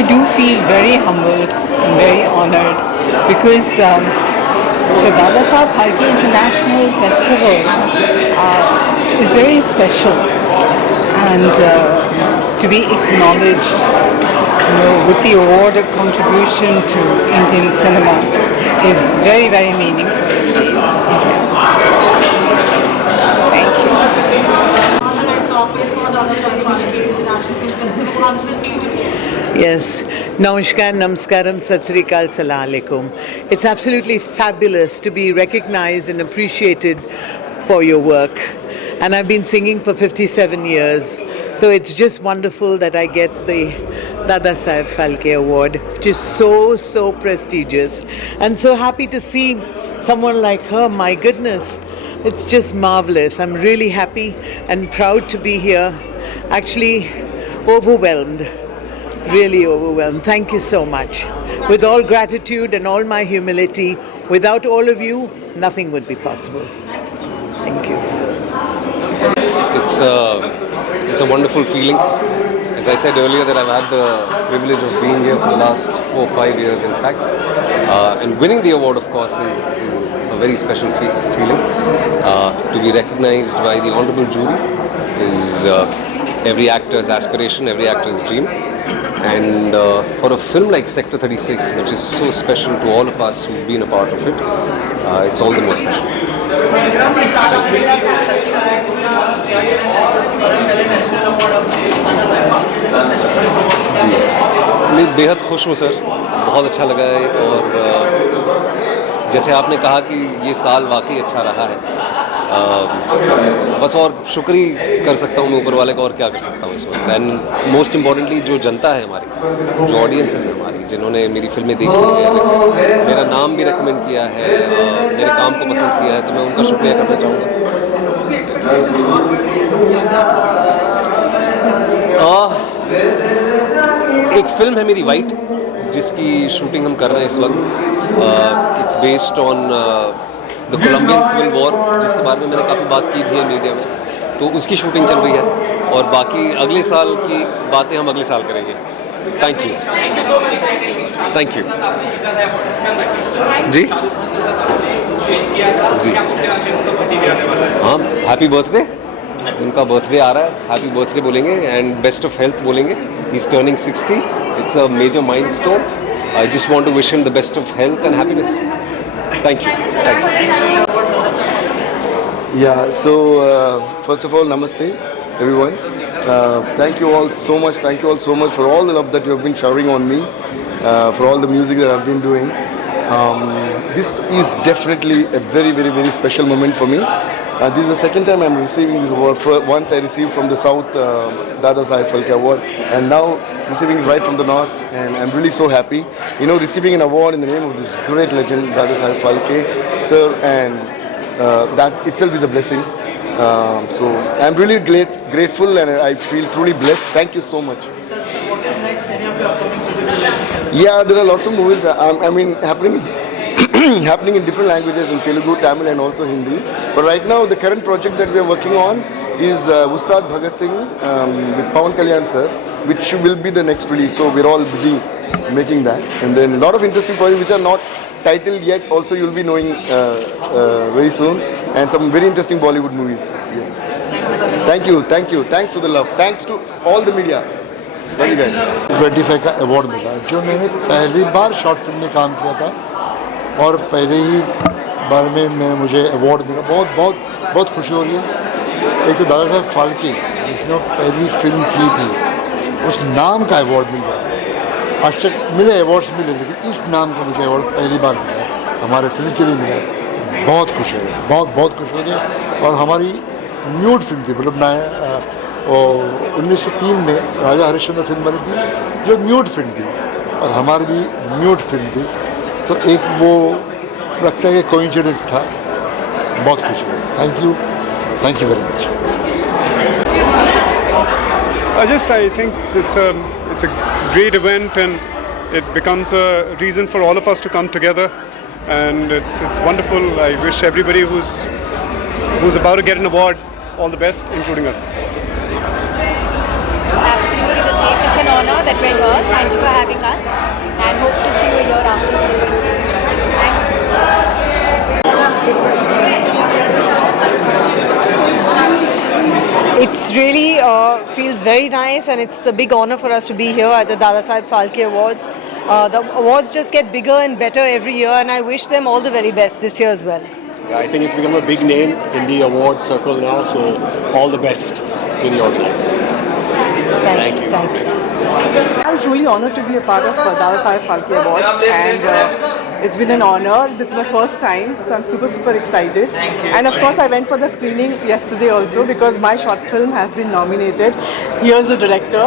I do feel very humbled and very honored because the Dada Saheb Phalke International Festival is very special, and to be acknowledged, with the award of contribution to Indian cinema is very, very meaningful. Thank you. Yes, Namaskar, Namaskaram, Sat Sri Akal, Salam Alaikum. It's absolutely fabulous to be recognized and appreciated for your work. And I've been singing for 57 years, so it's just wonderful that I get the Dada Saheb Phalke Award, which is so prestigious. And so happy to see someone like her, my goodness. It's just marvelous. I'm really happy and proud to be here. Actually, overwhelmed. Really overwhelmed. Thank you so much. With all gratitude and all my humility, without all of you, nothing would be possible. Thank you. It's a wonderful feeling. As I said earlier, that I've had the privilege of being here for the last 4 or 5 years, in fact. And winning the award, of course, is a very special feeling. To be recognized by the honorable jury is every actor's aspiration, every actor's dream. And for a film like Sector 36, which is so special to all of us who've been a part of it, it's all the more special. मैं बेहद खुश हूँ sir, बहुत अच्छा लगा है। और जैसे आपने कहा कि ये साल वाकई अच्छा रहा है, बस और शुक्री कर सकता हूँ मैं ऊपर वाले का, और क्या कर सकता हूँ इस वक्त। एंड मोस्ट इम्पॉर्टेंटली जो जनता है हमारी, जो ऑडियंसेस है हमारी, जिन्होंने मेरी फिल्में देखी है, मेरा नाम भी रेकमेंड किया है, मेरे काम को पसंद किया है, तो मैं उनका शुक्रिया करना चाहूँगा। एक फिल्म है मेरी वाइट, जिसकी शूटिंग हम कर रहे हैं इस वक्त। It's based on the Colombian civil war, जिसके बारे में मैंने काफ़ी बात की भी है मीडिया में, तो उसकी शूटिंग चल रही है। और बाकी अगले साल की बातें हम अगले साल करेंगे। थैंक यू, थैंक यू जी जी। हाँ, हैप्पी बर्थडे, उनका बर्थडे आ रहा है, हैप्पी बर्थडे बोलेंगे एंड बेस्ट ऑफ हेल्थ बोलेंगे। He is turning 60, it's a major milestone. I just want to wish him the best of health and happiness. Thank you. Thank you. Yeah, so first of all, namaste, everyone. Thank you all so much. Thank you all so much for all the love that you have been showering on me, for all the music that I've been doing. This is definitely a very special moment for me. This is the second time I'm receiving this award. Once I received from the South Dada Saheb Phalke Award, and now receiving it right from the North, and I'm really so happy. You know, receiving an award in the name of this great legend, Dada Saheb Phalke, sir, and that itself is a blessing. So I'm really grateful, and I feel truly blessed. Thank you so much. Sir, what is next? Any of your upcoming movies? Yeah, there are lots of movies. I mean, happening in different languages, in Telugu, Tamil and also Hindi. But right now the current project that we are working on is Ustad Bhagat Singh with Pawan Kalyan sir, which will be the next release. So we're all busy making that. And then a lot of interesting projects which are not titled yet also you'll be knowing very soon. And some very interesting Bollywood movies. Yes. Thank you. Thanks for the love. Thanks to all the media. Thank you guys. 25 का award मिला, जो मैंने पहली बार short film में काम किया था और पहले ही बार में मुझे अवार्ड मिला। बहुत खुशी हो रही है। एक तो दादा साहब फाल्के, जिसने पहली फिल्म की थी, उस नाम का अवार्ड मिल रहा। आज तक मिले अवार्ड्स मिले, लेकिन इस नाम का मुझे अवार्ड पहली बार मिला, हमारे फिल्म के लिए मिला। बहुत खुश है, बहुत खुश हो गए। और हमारी न्यूड फिल्म थी, मतलब 1903 में राजा हरिश्चंद्र फिल्म बनी थी, जो न्यूड फिल्म थी, और हमारी भी न्यूड फिल्म थी। तो एक वो लगता है कि कोइंसिडेंस था। बहुत खुश हुआ। Thank you very much. I think it's a great event, and it becomes a reason for all of us to come together, and it's wonderful. I wish everybody who's about to get an award all the best, including us. Absolutely the same. It's an honor that we're here. Thank you for having us. having us, and hope to see you a year after. Thank you. It's really feels very nice, and it's a big honor for us to be here at the Dadasaheb Phalke Awards. The awards just get bigger and better every year, and I wish them all the very best this year as well. Yeah, I think it's become a big name in the award circle now, so all the best to the organizers. Thank you. Thank you. I'm truly honored to be a part of Dadasaheb Phalke Awards, and it's been an honor. This is my first time, so I'm super excited. And of course, I went for the screening yesterday also because my short film has been nominated. Here's the director,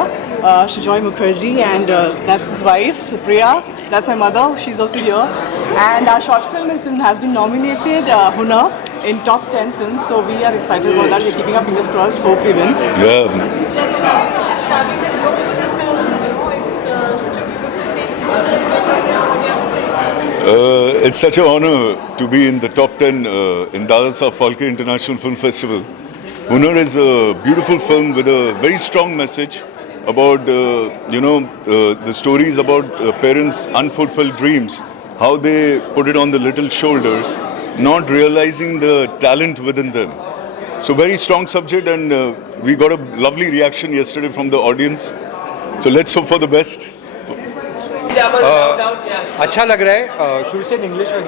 Sujoy Mukherjee, and that's his wife, Supriya. That's my mother, she's also here. And our short film has been nominated, Hunar, in top 10 films. So we are excited about that. We're keeping our fingers crossed. Hope we win. Yeah. It's such an honor to be in the top 10 in Dadasaheb Phalke International Film Festival. Hunar is a beautiful film with a very strong message about, the stories about parents' unfulfilled dreams, how they put it on the little shoulders, not realizing the talent within them. So very strong subject, and we got a lovely reaction yesterday from the audience. So let's hope for the best. अच्छा लग रहा है शुरू से English में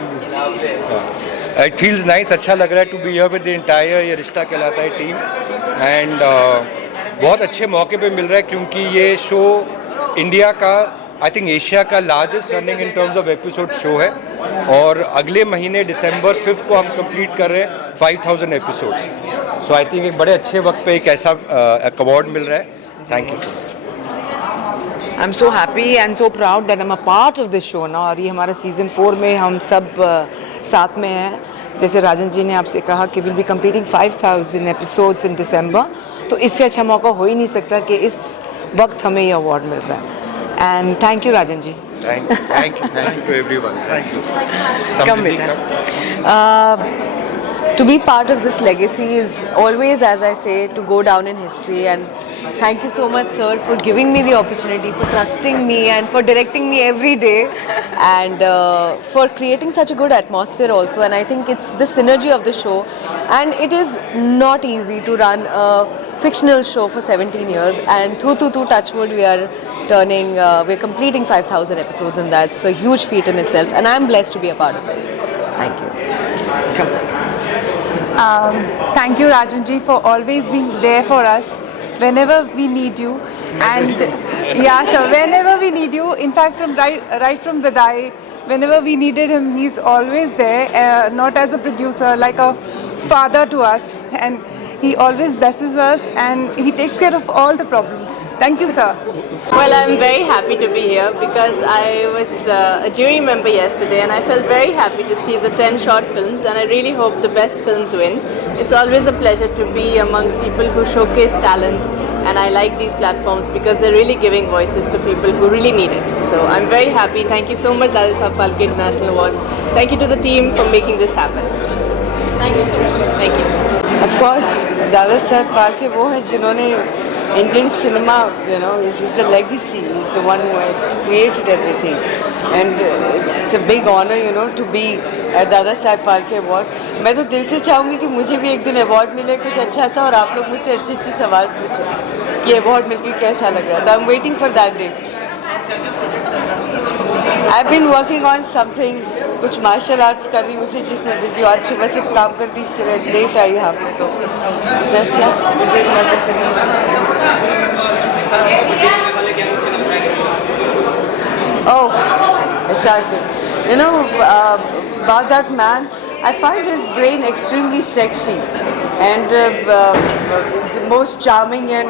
it feels nice अच्छा लग रहा है to be here with the entire Yeh Rishta कहलाता है टीम एंड बहुत अच्छे मौके पे मिल रहा है क्योंकि ये शो इंडिया का आई थिंक एशिया का largest running in terms of episode show है और अगले महीने दिसंबर 5 को हम कंप्लीट कर रहे हैं 5000 एपिसोड्स सो आई थिंक एक बड़े अच्छे वक्त पे एक ऐसा अवार्ड मिल रहा है thank you I'm so happy and so proud that I'm a part of this show now. और ये हमारा सीज़न 4 में हम सब साथ में हैं. जैसे राजन जी ने आपसे कहा कि we'll be completing 5000 episodes in December. तो इससे अच्छा मौका हो ही नहीं सकता कि इस वक्त हमें ये अवार्ड मिल रहा है. And thank you Rajan ji. Thank you to everyone. Thank you. Come बेटा. To be part of this legacy is always, as I say, to go down in history. And thank you so much, sir, for giving me the opportunity, for trusting me and for directing me every day and for creating such a good atmosphere also. And I think it's the synergy of the show, and it is not easy to run a fictional show for 17 years, and through touchwood we are we're completing 5000 episodes, and that's a huge feat in itself, and I'm blessed to be a part of it. Thank you. Thank you, Rajanji, for always being there for us whenever we need you. And yeah, so whenever we need you, in fact, from right from Bidai, whenever we needed him, he's always there, not as a producer, like a father to us. And he always blesses us, and he takes care of all the problems. Thank you, sir. Well, I'm very happy to be here because I was a jury member yesterday, and I felt very happy to see the 10 short films, and I really hope the best films win. It's always a pleasure to be amongst people who showcase talent, and I like these platforms because they're really giving voices to people who really need it. So I'm very happy. Thank you so much, Dadasaheb Phalke International Awards. Thank you to the team for making this happen. Thank you so much. Thank you. Of course, Dadasaheb Phalke वो है जिन्होंने Indian cinema, is the legacy. He's the one who created everything, and it's a big honor, to be at Dadasaheb Phalke Award. मैं तो दिल से चाहूँगी कि मुझे भी एक दिन अवार्ड मिले कुछ अच्छा सा, और आप लोग मुझसे अच्छे सवाल पूछें कि अवार्ड मिलके कैसा लग रहा है. I'm waiting for that day. I've been working on something, कुछ मार्शल आर्ट्स कर रही हूँ, उसी चीज़ में बिजी हूँ. आज सुबह से काम करती इसके लिए लेट आई यहाँ पे, तो जैसे Oh, exactly. About that man, I find his brain extremely sexy and the most charming, and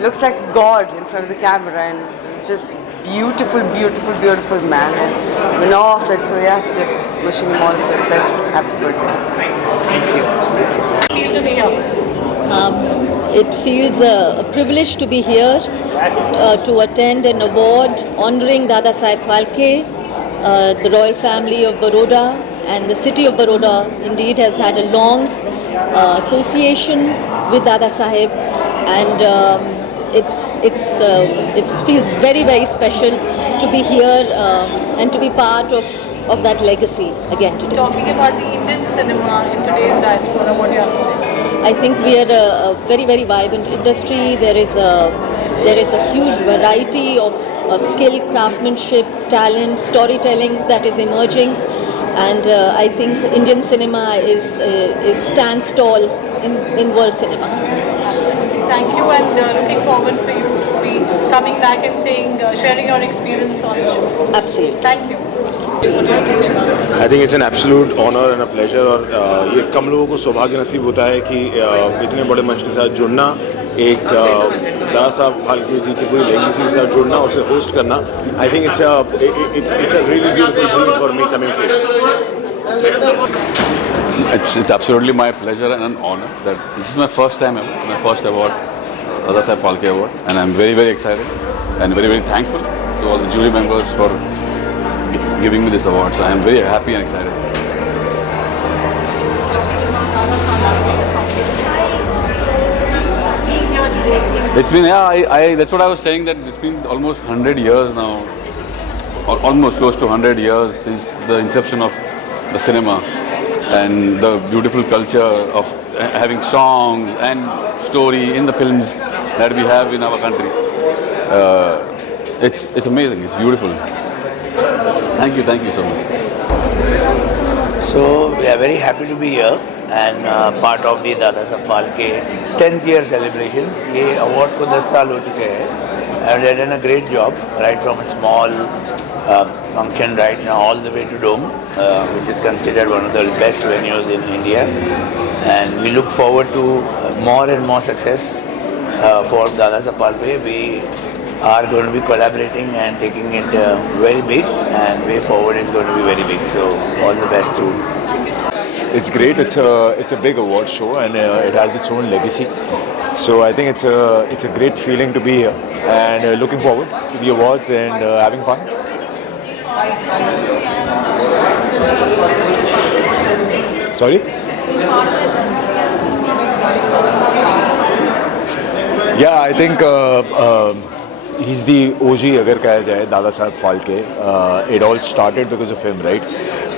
looks like God in front of the camera, and it's just beautiful man, and I'm in awe of it. So yeah, just wishing him all the very best. Happy birthday. Thank you. It feels a privilege to be here to attend an award honoring Dadasaheb Phalke. The royal family of Baroda and the city of Baroda indeed has had a long association with Dadasaheb, and it feels very, very special to be here and to be part of that legacy again today. Talking about the Indian cinema in today's diaspora, what do you have to say? I think we are a very, very vibrant industry. There is a huge variety of skill, craftsmanship, talent, storytelling that is emerging, and I think Indian cinema stands tall in world cinema. Absolutely. Thank you, and looking forward for you to be coming back and sharing your experience on the show. Absolutely. Thank you. What do you have to say about it? I think it's an absolute honour and a pleasure और ये कम लोगों को सौभाग्य नसीब होता है कि इतने बड़े मंच के साथ जुड़ना, एक दादा साहब फाल्के जी की पूरी लेगेसी के साथ जुड़ना और उसे होस्ट करना. I think it's a really beautiful dream for me coming to. It's absolutely my pleasure and an honor that this is my first time ever, my first award, Dada Saheb Phalke Award, and I'm very, very excited and very, very thankful to all the jury members for giving me this award. So I'm very happy and excited. It's been, that's what I was saying, that it's been almost 100 years now, or almost close to 100 years since the inception of the cinema and the beautiful culture of having songs and story in the films that we have in our country. It's amazing, it's beautiful. Thank you so much. So we are very happy to be here and part of the Dada Saheb Phalke 10th year celebration. ये award को 10 साल हो चुके हैं and they have done a great job right from a small function right now all the way to Dome, which is considered one of the best venues in India, and we look forward to more and more success for Dada Saheb Phalke. We are going to be collaborating and taking it very big, and way forward is going to be very big. So all the best to. It's great. It's a big award show and it has its own legacy. So I think it's a great feeling to be here and looking forward to the awards and having fun. Sorry? Yeah, I think he's the OG अगर कहा जाए Dada Saheb Phalke. It all started because of him, right?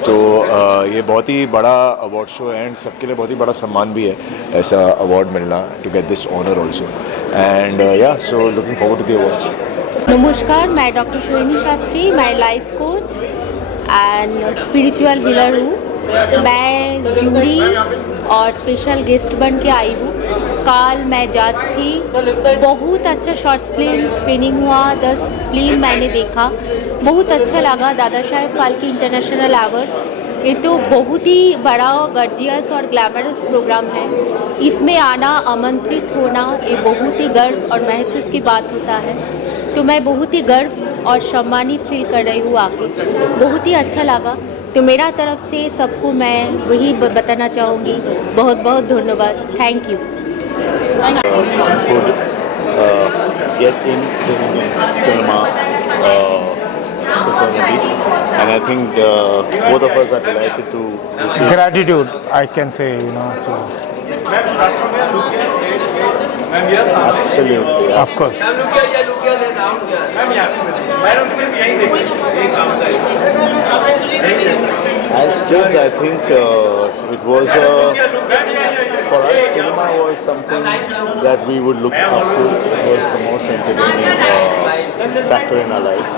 तो ये बहुत ही बड़ा award show है and सबके लिए बहुत ही बड़ा सम्मान भी है ऐसा अवार्ड मिलना, to get this honour also, and yeah so looking forward to the awards. नमस्कार, मैं डॉक्टर शोहिनी शास्त्री, मैं life coach and spiritual healer हूँ. मैं जूरी और स्पेशल गेस्ट बन के आई हूँ. कल मैं जज थी. बहुत अच्छा शॉर्ट्स फिल्म स्क्रीनिंग हुआ, 10 फिल्म मैंने देखा, बहुत अच्छा लगा. दादा साहेब फाल्के इंटरनेशनल अवार्ड ये तो बहुत ही बड़ा गर्जियस और ग्लैमरस प्रोग्राम है. इसमें आना, आमंत्रित होना, ये बहुत ही गर्व और महसूस की बात होता है. तो मैं बहुत ही गर्व और सम्मानित फील कर रही हूँ आके. बहुत ही अच्छा लगा. तो मेरा तरफ से सबको मैं वही बताना चाहूँगी, बहुत बहुत धन्यवाद. Thank you. Get into cinema fraternity, and I think both of us are delighted to receive. Gratitude, I can say, so. Absolutely. Of course. As kids, I think it was for us, cinema was something that we would look up to. It was the most entertaining factor in our life.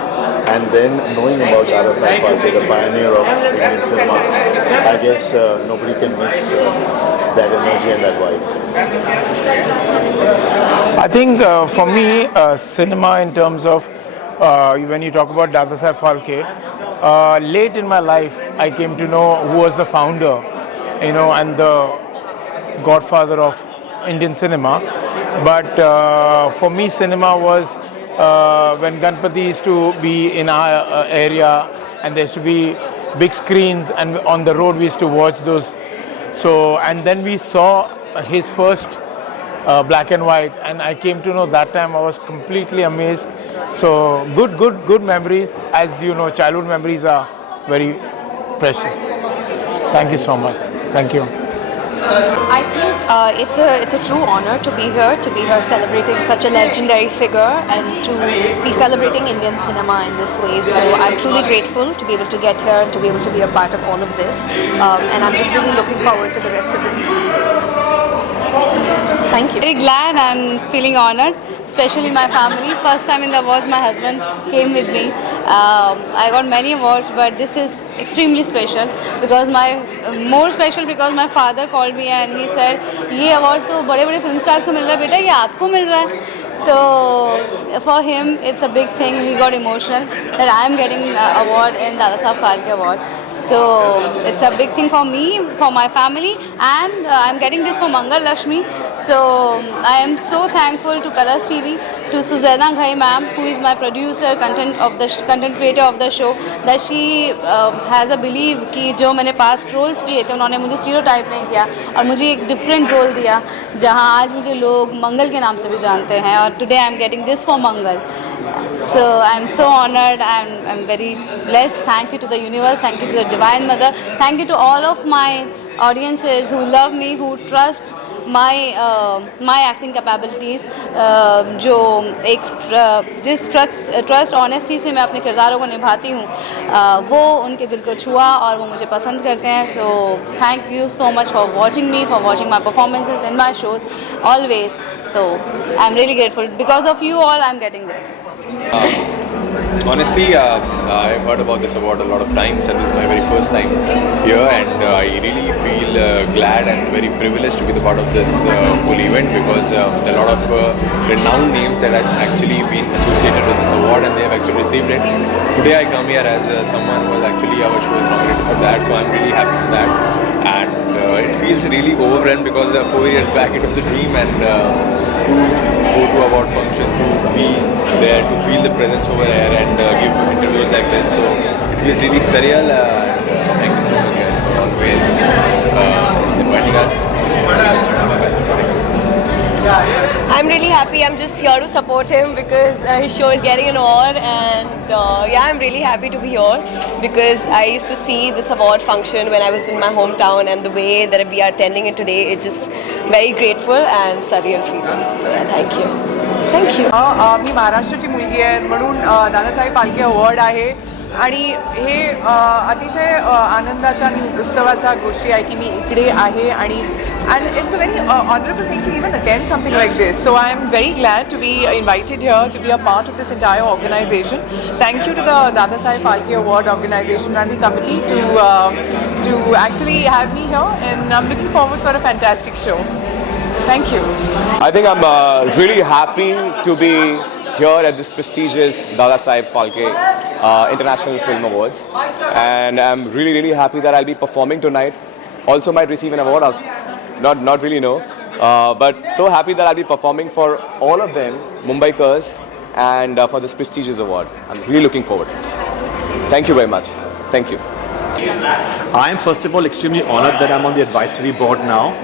And then knowing about Dada Saheb Phalke, the pioneer of Indian cinema, I guess nobody can miss that energy and that vibe. I think for me, cinema in terms of when you talk about Dada Saheb Phalke, late in my life, I came to know who was the founder, and the godfather of Indian cinema. But for me, cinema was when Ganpati used to be in our area, and there used to be big screens, and on the road we used to watch those. So, and then we saw his first black and white, and I came to know that time. I was completely amazed. So good memories. As you know, childhood memories are very precious. Thank you so much. Thank you. I think it's a true honor to be here celebrating such a legendary figure and to be celebrating Indian cinema in this way. So I'm truly grateful to be able to get here and to be able to be a part of all of this. And I'm just really looking forward to the rest of this evening. Thank you. Very glad and feeling honored, especially my family. First time in the awards, my husband came with me. I got many awards, but this is extremely special because more special because my father called me and he said, "ये awards तो बड़े-बड़े film stars को मिल रहा है बेटा, ये आपको मिल रहा है." So for him, it's a big thing. He got emotional that I am getting an award in Dada Saheb Phalke Award. So it's a big thing for me, for my family, and I'm getting this for Mangal Lakshmi. So I am so thankful to Colors TV, to Suzaina Ghai ma'am, who is my producer, content creator of the show, that she has a belief कि जो मैंने past roles किए थे उन्होंने मुझे stereotype नहीं किया और मुझे एक different role दिया जहाँ आज मुझे लोग मंगल के नाम से भी जानते हैं और today I'm getting this for Mangal. So I'm so honored, I'm very blessed. Thank you to the universe, thank you to the Divine Mother, thank you to all of my audiences who love me, who trust my acting capabilities. जो एक जिस trust honesty से मैं अपने किरदारों को निभाती हूँ वो उनके दिल को छुआ और वो मुझे पसंद करते हैं. तो thank you so much for watching me, for watching my performances in my shows always. So I'm really grateful. Because of you all, I'm getting this. Honestly, I've heard about this award a lot of times, and this is my very first time here, and I really feel glad and very privileged to be the part of this whole event because there are a lot of renowned names that have actually been associated with this award, and they have actually received it. Today, I come here as someone who was actually our show is nominated for that, so I'm really happy for that. And it feels really overwhelmed because 4 years back it was a dream, and to go to award function, to be there, to feel the presence over here and give interviews like this. So it feels really surreal. Thank you so much guys for always inviting us. I'm really happy. I'm just here to support him because his show is getting an award, and yeah, I'm really happy to be here because I used to see this award function when I was in my hometown, and the way that we are attending it today, it's just very grateful and surreal feeling. So yeah, thank you. Thank you. मी महाराष्ट्राची मुलगी आहे म्हणून Dadasaheb Phalke award आहे आणि हे अतिशय आनंदाचा आणि उत्सवाचा गोष्टी आहे की मी इकडे आहे आणि and it's a very honorable thing to even attend something like this. So I am very glad to be invited here to be a part of this entire organization. Thank you to the Dada Saheb Phalke Award organization and the committee to actually have me here, and I'm looking forward for a fantastic show. Thank you. I think I'm really happy to be here at this prestigious Dada Saheb Phalke International Film Awards, and I'm really happy that I'll be performing tonight. Also might receive an award, not really know, but so happy that I'll be performing for all of them, Mumbaikars, and for this prestigious award. I'm really looking forward. Thank you very much. Thank you. I am first of all extremely honored that I'm on the advisory board now.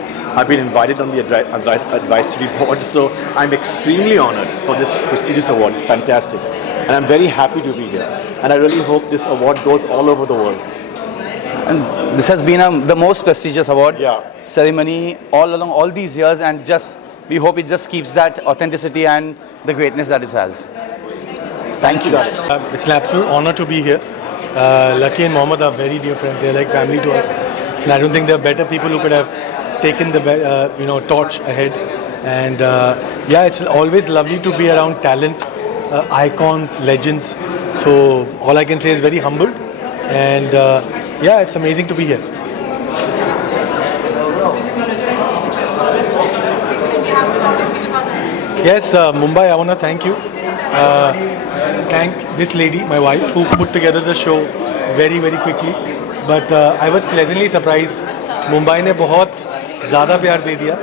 I've been invited on the advisory board, so I'm extremely honored for this prestigious award. It's fantastic, and I'm very happy to be here. And I really hope this award goes all over the world. And this has been the most prestigious award ceremony all along all these years, and we hope it just keeps that authenticity and the greatness that it has. Thank you. It's an absolute honor to be here. Lucky and Mohammed are very dear friends. They're like family to us, and I don't think there are better people who could have taken the torch ahead. And yeah, it's always lovely to be around talent, icons, legends. So all I can say is very humbled, and yeah, it's amazing to be here. Yes, Mumbai, I want to thank you. Thank this lady, my wife, who put together the show very quickly. But I was pleasantly surprised. Mumbai ने बहुत ज़्यादा प्यार दे दिया,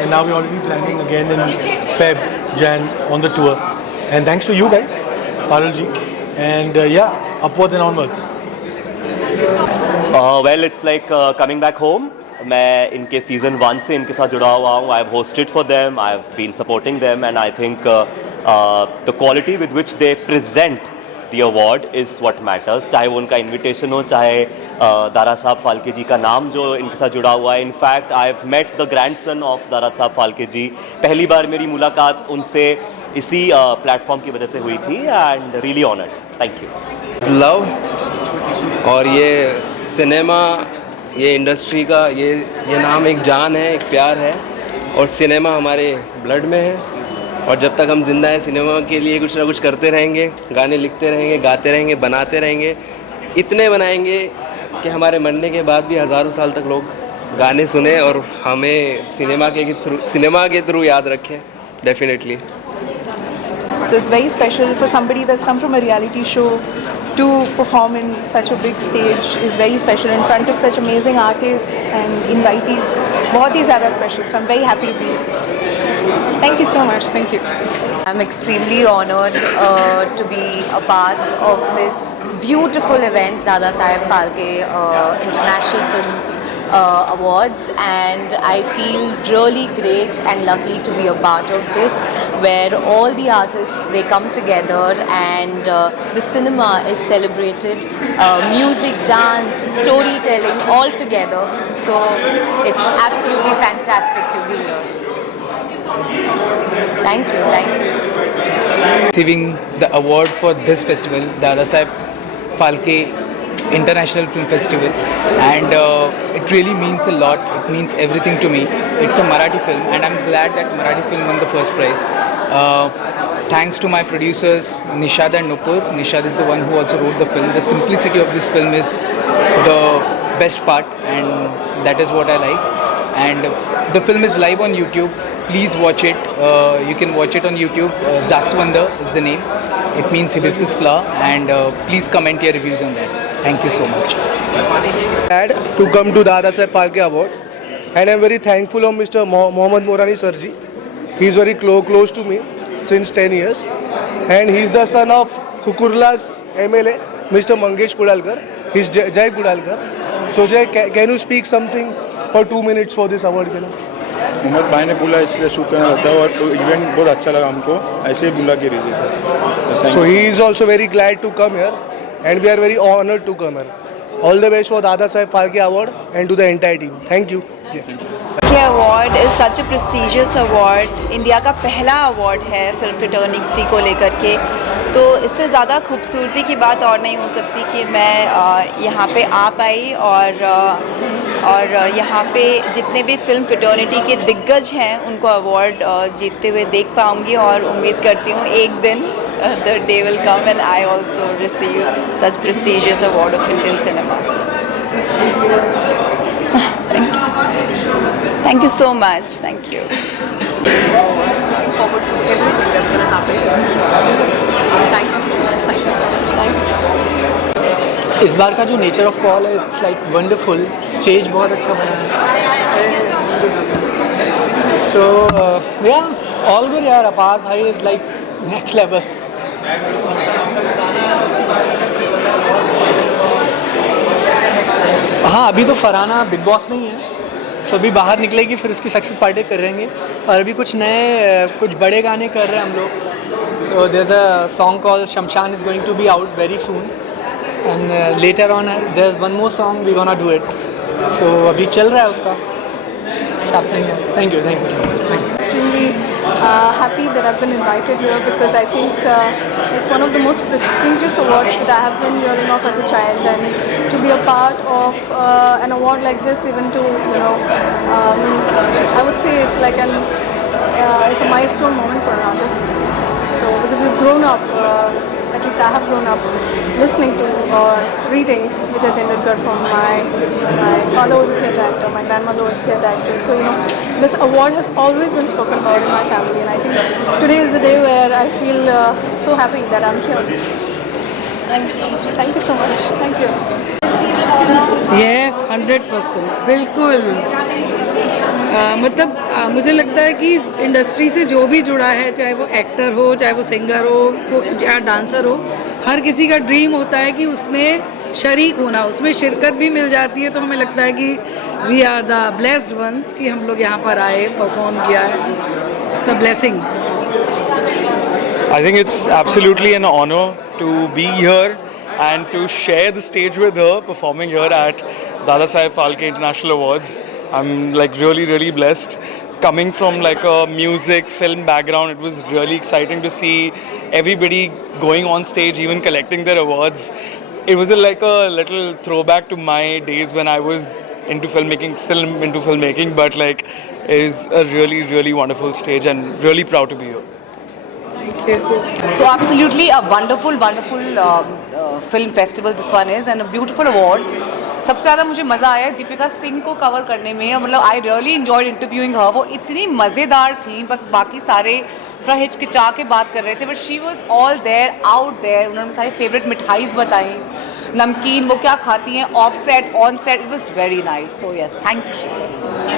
and now we're already planning again in Feb, Jan on the tour. And thanks to you guys, Parul ji, and yeah, upwards and onwards. Well, it's like coming back home. मैं इनके season 1 से इनके साथ जुड़ा हुआ हूँ. I've hosted for them, I've been supporting them, and I think the quality with which they present the award is what matters, चाहे वो उनका इनविटेशन हो, चाहे दारा साहब फाल्के जी का नाम जो इनके साथ जुड़ा हुआ है. In fact I have met the grandson of Dada Saheb Phalke जी. पहली बार मेरी मुलाकात उनसे इसी प्लेटफॉर्म की वजह से हुई थी and really honoured. Thank you. Love और ये सिनेमा, ये इंडस्ट्री का ये नाम एक जान है, एक प्यार है, और सिनेमा हमारे ब्लड में है. और जब तक हम जिंदा हैं सिनेमा के लिए कुछ ना कुछ करते रहेंगे, गाने लिखते रहेंगे, गाते रहेंगे, बनाते रहेंगे. इतने बनाएंगे कि हमारे मरने के बाद भी हज़ारों साल तक लोग गाने सुने और हमें सिनेमा के थ्रू याद रखें. Definitely. So it's very special for somebody that's come from a reality show to perform in such a big stage is very special in front of such amazing artists and invitees. बहुत ही ज़्यादा special. So I'm very happy to be here. Thank you so much. Thank you. I'm extremely honored to be a part of this beautiful event, Dada Saheb Phalke International Film Awards, and I feel really great and lucky to be a part of this, where all the artists, they come together and the cinema is celebrated, music, dance, storytelling all together. So it's absolutely fantastic to be here. Thank you. Receiving the award for this festival, Dada Saheb Phalke International Film Festival, and it really means a lot. It means everything to me. It's a Marathi film, and I'm glad that Marathi film won the first prize. Thanks to my producers Nishad and Nupur. Nishad is the one who also wrote the film. The simplicity of this film is the best part, and that is what I like. And the film is live on YouTube. Please watch it. You can watch it on YouTube. Jaswanda is the name. It means hibiscus flower, and please comment your reviews on that. Thank you so much. Glad to come to Dada Saheb Phalke Award, and I'm very thankful of Mr. Mohammad Morani Sarji. He's very close to me since 10 years, and he's the son of Hukurla's MLA, Mr. Mangesh Kudalkar. He's Jai Kudalkar. So Jai, can you speak something for 2 minutes for this award? Mohammad भाई ने बोला इसलिए shoot करना था, और event बहुत अच्छा लगा हमको, ऐसे ही बुला के रही. So he is also very glad to come here, and we are very honored to come here. All the best for Dada Saheb Phalke Award and to the entire team. Thank you. Phalke Award is such a prestigious award. India का पहला award है film fraternity को लेकर के, तो इससे ज़्यादा खूबसूरती की बात और नहीं हो सकती कि मैं यहाँ पे आ पाई और यहाँ पे जितने भी फिल्म फ्रेटर्निटी के दिग्गज हैं उनको अवार्ड जीतते हुए देख पाऊँगी, और उम्मीद करती हूँ एक दिन the day will come and I also receive such prestigious award of Indian cinema. Thank you so much. Thank you. Just looking forward to everything that's going to happen. Thank you so much. Thank you so much. Thank you so much. इस बार का जो nature of call है, it's like wonderful. Stage बहुत अच्छा बना है. सो या all good यार. अपार भाई इज लाइक नेक्स्ट लेवल. हाँ, अभी तो फरहाना बिग बॉस में ही है, सो अभी बाहर निकलेगी, फिर उसकी सक्सेस पार्टी करेंगे, और अभी कुछ नए कुछ बड़े गाने कर रहे हैं हम लोग. So there is a song called Shamshan is going to be out very soon, and later on there is one more song we gonna do it. So अभी चल रहा है उसका. Thank you. Extremely happy that I've been invited here, because I think it's one of the most prestigious awards that I have been hearing of as a child, and to be a part of an award like this, even to I would say it's like it's a milestone moment for an artist. So because we've grown up, at least I have grown up listening to or reading Vijay Tendulkar from my father was a theatre actor, my grandmother was a theatre actress. So this award has always been spoken about in my family, and I think today is the day where I feel so happy that I'm here. Thank you so much. Thank you so much. Thank you. Yes, 100%. बिल्कुल. मतलब मुझे लगता है कि industry से जो भी जुड़ा है, चाहे वो एक्टर हो, चाहे वो सिंगर हो, चाहे डांसर हो, हर किसी का ड्रीम होता है कि उसमें शरीक होना, उसमें शिरकत भी मिल जाती है. तो हमें लगता है कि we are the blessed once कि हम लोग यहाँ पर आए, परफॉर्म किया है. It's a blessing. I think it's absolutely an honor to be here and to share the stage with her, performing here at Dada Saheb Phalke International Awards. I'm like really blessed. Coming from like a music film background, it was really exciting to see everybody going on stage, even collecting their awards. It was like a little throwback to my days when I was into filmmaking, still into filmmaking, but like it is a really wonderful stage and really proud to be here. So absolutely a wonderful film festival this one is, and a beautiful award. सबसे ज़्यादा मुझे मज़ा आया दीपिका सिंह को cover करने में, मतलब I really enjoyed interviewing हर. वो इतनी मज़ेदार थी, बस बाकी सारे थोड़ा हिचकिचा के बात कर रहे थे, but she was all there out there. उन्होंने सारी फेवरेट मिठाईज बताई, नमकीन वो क्या खाती हैं, of set on set. It was very nice. So yes, thank you.